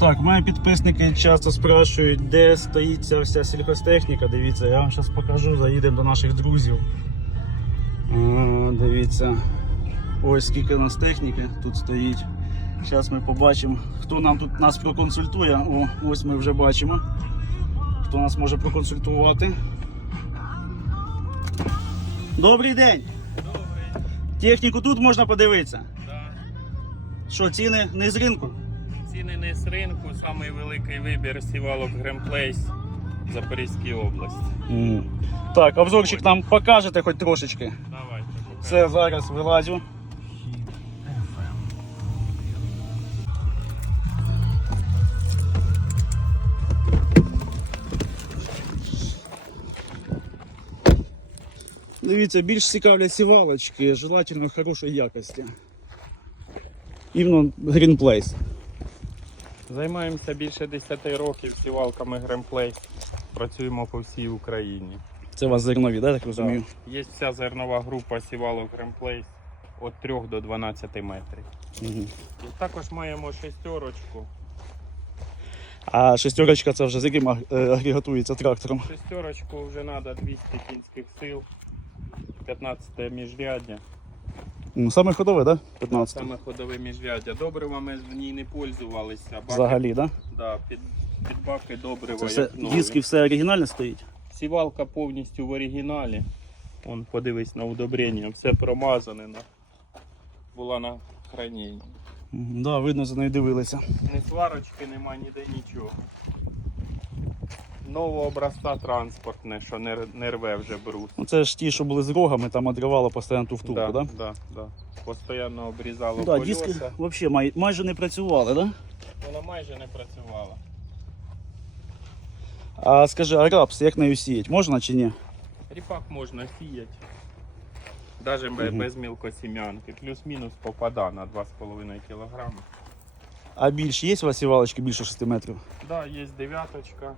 Так, мої підписники часто спрашують, де стоїть ця вся сільхозтехніка. Дивіться, я вам зараз покажу, заїдемо до наших друзів. А, дивіться, ось скільки у нас техніки тут стоїть. Зараз ми побачимо, хто нам тут нас проконсультує. О, ось ми вже бачимо. Хто нас може проконсультувати. Добрий день! Техніку тут можна подивитися. Да. Що, ціни не з ринку? Ціни не з ринку, самий великий вибір сівалок Гремплейс в Запорізькій області. Так, обзорчик нам покажете хоч трошечки. Давайте. покажемо. Це зараз вилазю. Дивіться, більш цікавлять сівалочки, желательно хорошої якості. Іменно Green Place. Займаємося більше 10 років сівалками Гремплейс. Працюємо по всій Україні. Це у вас зернові, да, так розумію? Є вся зернова група сівалок Гремплейс від 3 до 12 метрів. Мгм. І також маємо шестерочку. А шестерочка це вже з яким аг- агрегатується трактором. Шестерочку вже треба 200 кінських сил, 15 міжряддя. Ну, Саме ходове, так? Да? 15. Саме ходове міжряддя. Добрива ми в ній не пользувалися. Баки, Взагалі, так? Да? Да, під, під баки добрива. Це все, як нові. диски все оригінально стоїть? Сівалка повністю в оригіналі. Вон, подивись на удобрення, все промазане. На... Була на храненні. Мгм, Да, видно, за нею дивилися. Ні сварочки нема, ніде нічого. Нового образця транспортне, що не, не рве вже брус. Ну, це ж ті, що були з рогами, там одривало постійно ту втулку, так? да, Да? да, да. Постоянно обрізало Ну, да, колеса. диски взагалі май, майже не працювали, так? Да? Вона майже не працювала. А скажи, а рапс як нею сіять? Можна чи ні? Ріпак можна сіяти. Навіть без, Мгм. без мілкосім'янки. Плюс-мінус попада на 2,5 кг. А більш є у вас сівалочки більше 6 метрів? Да, є дев'яточка.